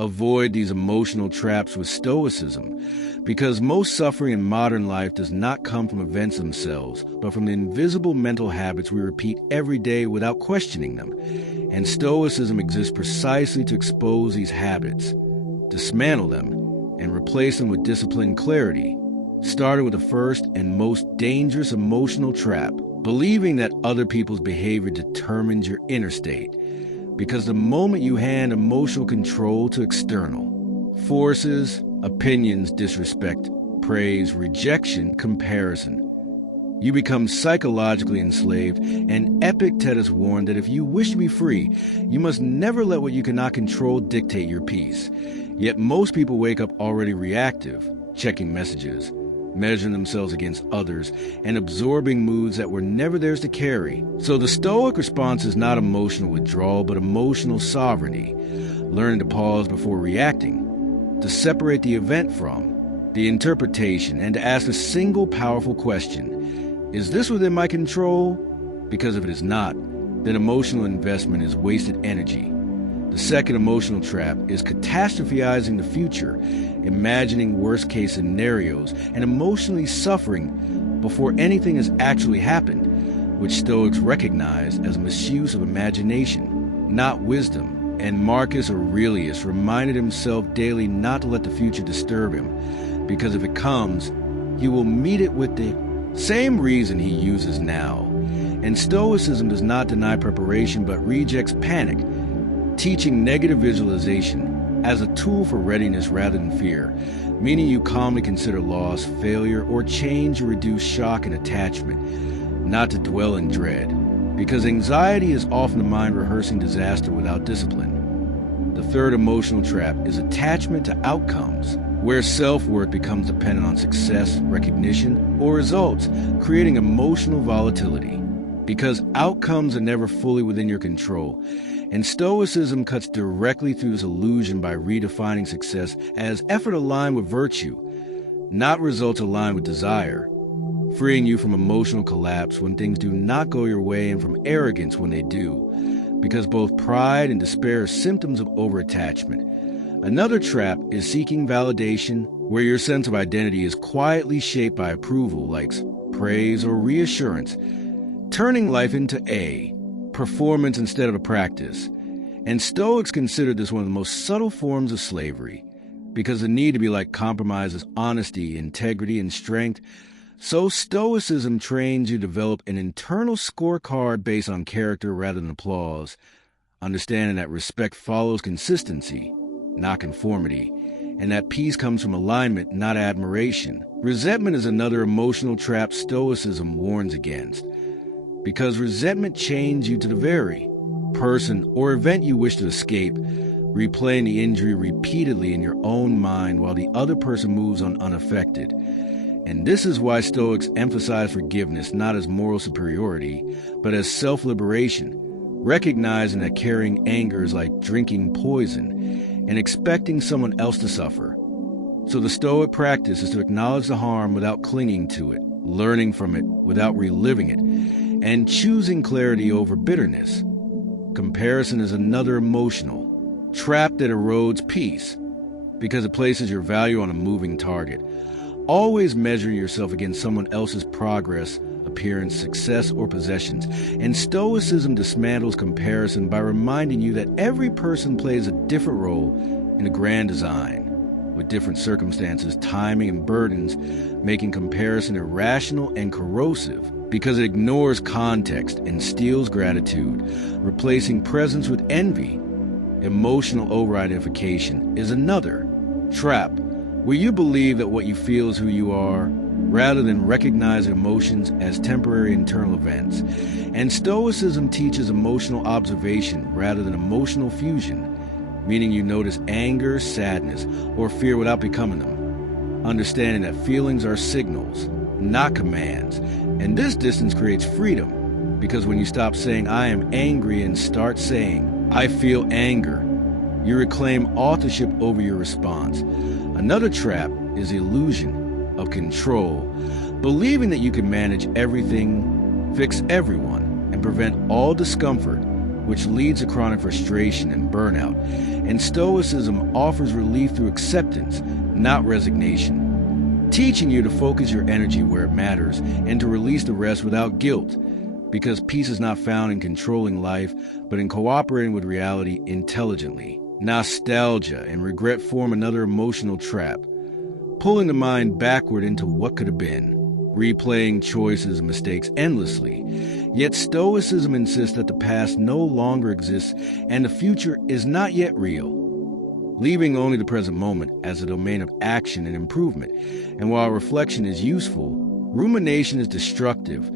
Avoid these emotional traps with Stoicism, because most suffering in modern life does not come from events themselves, but from the invisible mental habits we repeat every day without questioning them. And Stoicism exists precisely to expose these habits, dismantle them, and replace them with disciplined clarity. Starting with the first and most dangerous emotional trap, believing that other people's behavior determines your inner state. Because the moment you hand emotional control to external forces, opinions, disrespect, praise, rejection, comparison, you become psychologically enslaved, and Epictetus warned that if you wish to be free, you must never let what you cannot control dictate your peace. Yet most people wake up already reactive, checking messages, measuring themselves against others, and absorbing moods that were never theirs to carry. So the Stoic response is not emotional withdrawal, but emotional sovereignty, learning to pause before reacting, to separate the event from the interpretation, and to ask a single powerful question: is this within my control? Because if it is not, then emotional investment is wasted energy. The second emotional trap is catastrophizing the future, imagining worst-case scenarios, and emotionally suffering before anything has actually happened, which Stoics recognize as misuse of imagination, not wisdom. And Marcus Aurelius reminded himself daily not to let the future disturb him, because if it comes, he will meet it with the same reason he uses now. And Stoicism does not deny preparation, but rejects panic, teaching negative visualization as a tool for readiness rather than fear, meaning you calmly consider loss, failure, or change to reduce shock and attachment, not to dwell in dread, because anxiety is often the mind rehearsing disaster without discipline. The third emotional trap is attachment to outcomes, where self-worth becomes dependent on success, recognition, or results, creating emotional volatility, because outcomes are never fully within your control. And Stoicism cuts directly through this illusion by redefining success as effort aligned with virtue, not results aligned with desire, freeing you from emotional collapse when things do not go your way and from arrogance when they do, because both pride and despair are symptoms of overattachment. Another trap is seeking validation, where your sense of identity is quietly shaped by approval, likes, praise, or reassurance, turning life into a performance instead of a practice. And Stoics consider this one of the most subtle forms of slavery, because the need to be like compromises honesty, integrity, and strength. So Stoicism trains you to develop an internal scorecard based on character rather than applause, understanding that respect follows consistency, not conformity, and that peace comes from alignment, not admiration. Resentment is another emotional trap Stoicism warns against, because resentment chains you to the very person or event you wish to escape, replaying the injury repeatedly in your own mind while the other person moves on unaffected. And this is why Stoics emphasize forgiveness not as moral superiority, but as self-liberation, recognizing that carrying anger is like drinking poison and expecting someone else to suffer. So the Stoic practice is to acknowledge the harm without clinging to it, learning from it without reliving it, and choosing clarity over bitterness. Comparison is another emotional trap that erodes peace, because it places your value on a moving target, always measuring yourself against someone else's progress, appearance, success, or possessions. And Stoicism dismantles comparison by reminding you that every person plays a different role in a grand design, with different circumstances, timing, and burdens, making comparison irrational and corrosive, because it ignores context and steals gratitude, replacing presence with envy. Emotional over-identification is another trap, where you believe that what you feel is who you are, rather than recognizing emotions as temporary internal events. And Stoicism teaches emotional observation rather than emotional fusion, meaning you notice anger, sadness, or fear without becoming them, understanding that feelings are signals, not commands. And this distance creates freedom, because when you stop saying, "I am angry," and start saying, "I feel anger," you reclaim authorship over your response. Another trap is the illusion of control, believing that you can manage everything, fix everyone, and prevent all discomfort, which leads to chronic frustration and burnout. And Stoicism offers relief through acceptance, not resignation, teaching you to focus your energy where it matters and to release the rest without guilt, because peace is not found in controlling life, but in cooperating with reality intelligently. Nostalgia and regret form another emotional trap, pulling the mind backward into what could have been, replaying choices and mistakes endlessly. Yet Stoicism insists that the past no longer exists and the future is not yet real, leaving only the present moment as a domain of action and improvement. And while reflection is useful, rumination is destructive,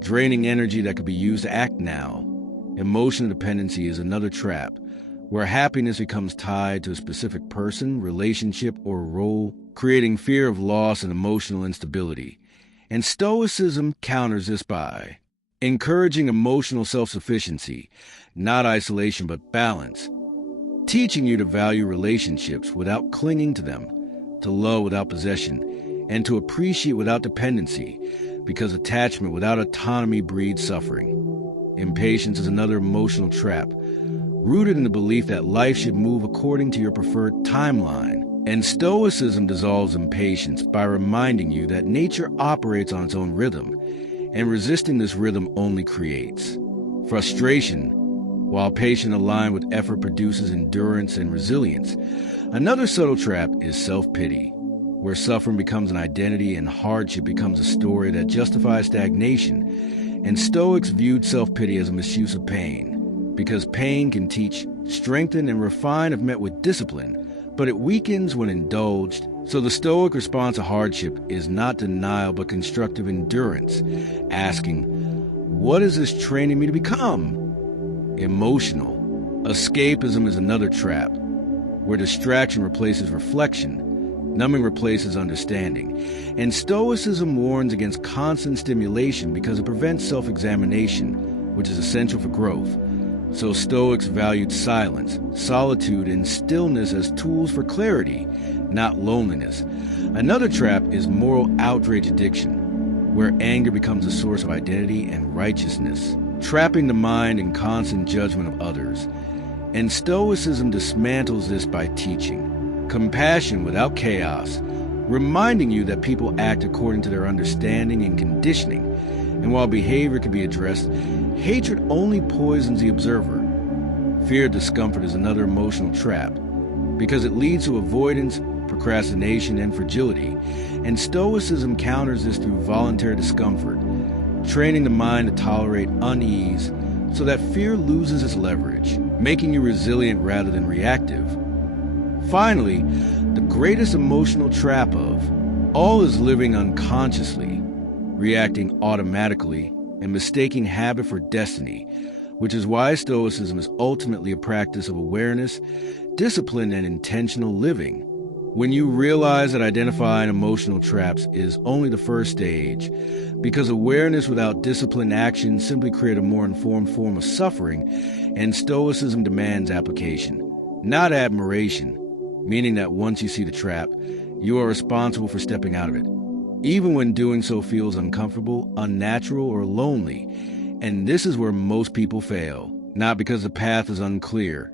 draining energy that could be used to act now. Emotional dependency is another trap, where happiness becomes tied to a specific person, relationship, or role, creating fear of loss and emotional instability. And Stoicism counters this by encouraging emotional self-sufficiency, not isolation but balance, teaching you to value relationships without clinging to them, to love without possession, and to appreciate without dependency, because attachment without autonomy breeds suffering. Impatience is another emotional trap, rooted in the belief that life should move according to your preferred timeline. And Stoicism dissolves impatience by reminding you that nature operates on its own rhythm, and resisting this rhythm only creates frustration, while patience aligned with effort produces endurance and resilience. Another subtle trap is self-pity, where suffering becomes an identity and hardship becomes a story that justifies stagnation. And Stoics viewed self-pity as a misuse of pain, because pain can teach, strengthen, and refine if met with discipline, but it weakens when indulged. So the Stoic response to hardship is not denial but constructive endurance, asking, what is this training me to become? Emotional. Escapism is another trap, where distraction replaces reflection, numbing replaces understanding. And Stoicism warns against constant stimulation because it prevents self-examination, which is essential for growth. So Stoics valued silence, solitude, and stillness as tools for clarity, not loneliness. Another trap is moral outrage addiction, where anger becomes a source of identity and righteousness, trapping the mind in constant judgment of others. And Stoicism dismantles this by teaching compassion without chaos, reminding you that people act according to their understanding and conditioning. And while behavior can be addressed, hatred only poisons the observer. Fear of discomfort is another emotional trap, because it leads to avoidance, procrastination, and fragility. And Stoicism counters this through voluntary discomfort, training the mind to tolerate unease so that fear loses its leverage, making you resilient rather than reactive. Finally, the greatest emotional trap of all is living unconsciously, reacting automatically, and mistaking habit for destiny, which is why Stoicism is ultimately a practice of awareness, discipline, and intentional living. When you realize that identifying emotional traps is only the first stage, because awareness without disciplined action simply creates a more informed form of suffering, and Stoicism demands application, not admiration, meaning that once you see the trap, you are responsible for stepping out of it, even when doing so feels uncomfortable, unnatural, or lonely. And this is where most people fail, not because the path is unclear,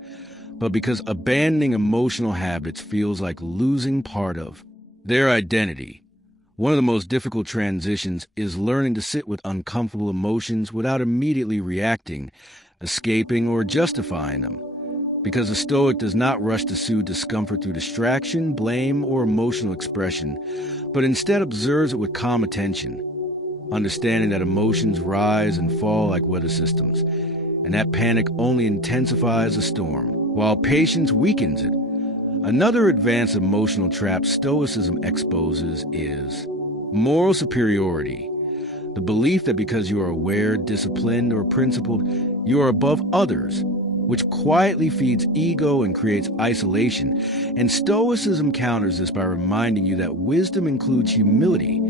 but because abandoning emotional habits feels like losing part of their identity. One of the most difficult transitions is learning to sit with uncomfortable emotions without immediately reacting, escaping, or justifying them. Because the Stoic does not rush to soothe discomfort through distraction, blame, or emotional expression, but instead observes it with calm attention, understanding that emotions rise and fall like weather systems, and that panic only intensifies the storm, while patience weakens it. Another advanced emotional trap Stoicism exposes is moral superiority, the belief that because you are aware, disciplined, or principled, you are above others, which quietly feeds ego and creates isolation. And Stoicism counters this by reminding you that wisdom includes humility,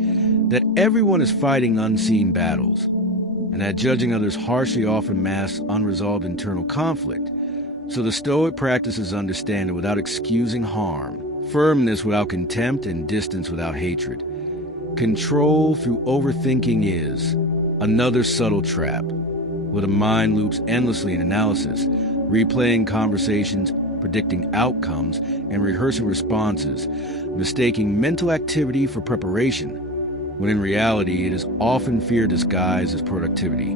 that everyone is fighting unseen battles, and that judging others harshly often masks unresolved internal conflict. So the Stoic practices understanding without excusing harm, firmness without contempt, and distance without hatred. Control through overthinking is another subtle trap, where the mind loops endlessly in analysis, replaying conversations, predicting outcomes, and rehearsing responses, mistaking mental activity for preparation, when in reality it is often fear disguised as productivity.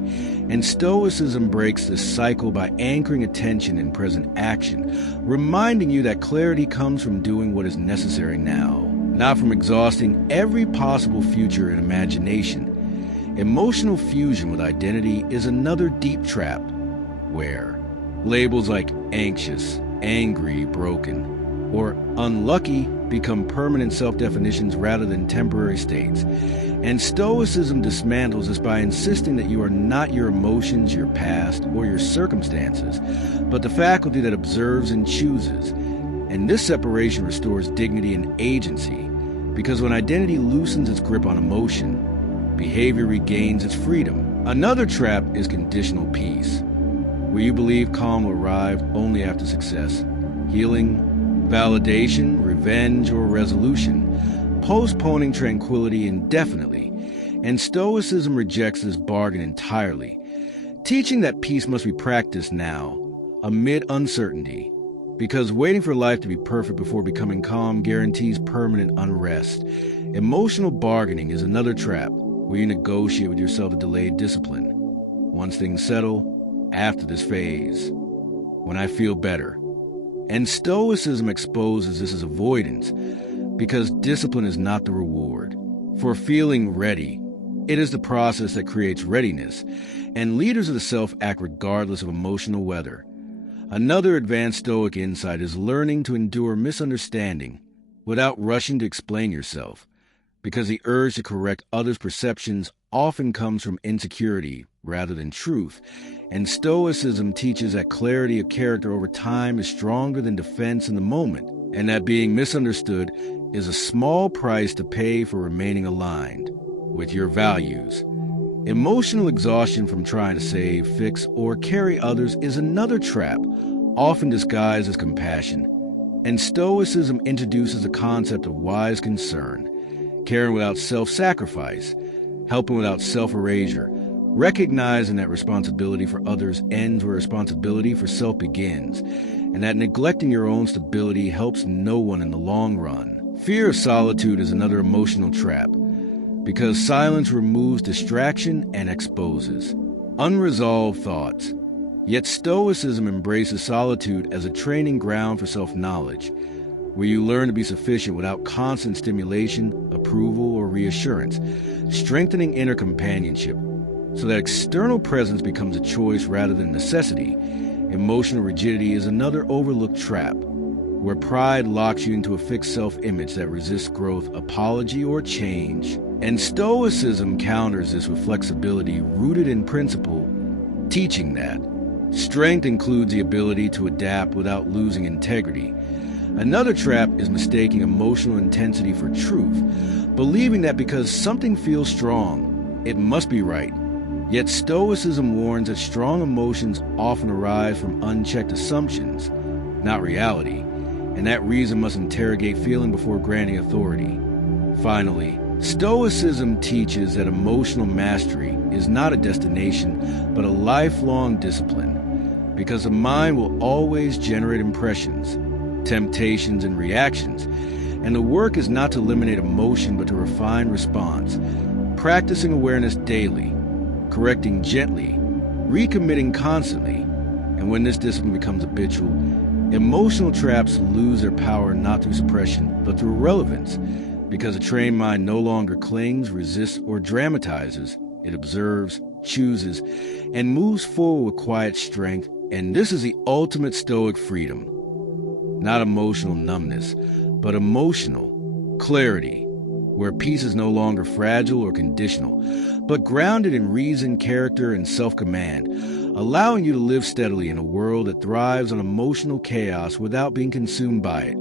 And Stoicism breaks this cycle by anchoring attention in present action, reminding you that clarity comes from doing what is necessary now, not from exhausting every possible future in imagination. Emotional fusion with identity is another deep trap, where labels like anxious, angry, broken, or unlucky become permanent self-definitions rather than temporary states. And Stoicism dismantles this by insisting that you are not your emotions, your past, or your circumstances, but the faculty that observes and chooses. And this separation restores dignity and agency, because when identity loosens its grip on emotion, behavior regains its freedom. Another trap is conditional peace, where you believe calm will arrive only after success, healing, validation, revenge, or resolution, postponing tranquility indefinitely. And Stoicism rejects this bargain entirely, teaching that peace must be practiced now, amid uncertainty, because waiting for life to be perfect before becoming calm guarantees permanent unrest. Emotional bargaining is another trap, where you negotiate with yourself to delay discipline. Once things settle, after this phase, when I feel better. And Stoicism exposes this as avoidance, because discipline is not the reward for feeling ready. It is the process that creates readiness, and leaders of the self act regardless of emotional weather. Another advanced Stoic insight is learning to endure misunderstanding without rushing to explain yourself, because the urge to correct others' perceptions often comes from insecurity rather than truth. And Stoicism teaches that clarity of character over time is stronger than defense in the moment, and that being misunderstood is a small price to pay for remaining aligned with your values. Emotional exhaustion from trying to save, fix, or carry others is another trap, often disguised as compassion. And Stoicism introduces the concept of wise concern, caring without self-sacrifice, helping without self-erasure, recognizing that responsibility for others ends where responsibility for self begins, and that neglecting your own stability helps no one in the long run. Fear of solitude is another emotional trap, because silence removes distraction and exposes unresolved thoughts. Yet Stoicism embraces solitude as a training ground for self-knowledge, where you learn to be sufficient without constant stimulation, approval, or reassurance, strengthening inner companionship, so that external presence becomes a choice rather than necessity. Emotional rigidity is another overlooked trap, where pride locks you into a fixed self-image that resists growth, apology, or change. And Stoicism counters this with flexibility rooted in principle, teaching that strength includes the ability to adapt without losing integrity. Another trap is mistaking emotional intensity for truth, believing that because something feels strong, it must be right. Yet Stoicism warns that strong emotions often arise from unchecked assumptions, not reality, and that reason must interrogate feeling before granting authority. Finally, Stoicism teaches that emotional mastery is not a destination, but a lifelong discipline, because the mind will always generate impressions, temptations, and reactions, and the work is not to eliminate emotion but to refine response, practicing awareness daily, correcting gently, recommitting constantly. And when this discipline becomes habitual, emotional traps lose their power not through suppression but through relevance, because a trained mind no longer clings, resists, or dramatizes. It observes, chooses, and moves forward with quiet strength. And this is the ultimate Stoic freedom. Not emotional numbness, but emotional clarity, where peace is no longer fragile or conditional, but grounded in reason, character, and self-command, allowing you to live steadily in a world that thrives on emotional chaos without being consumed by it.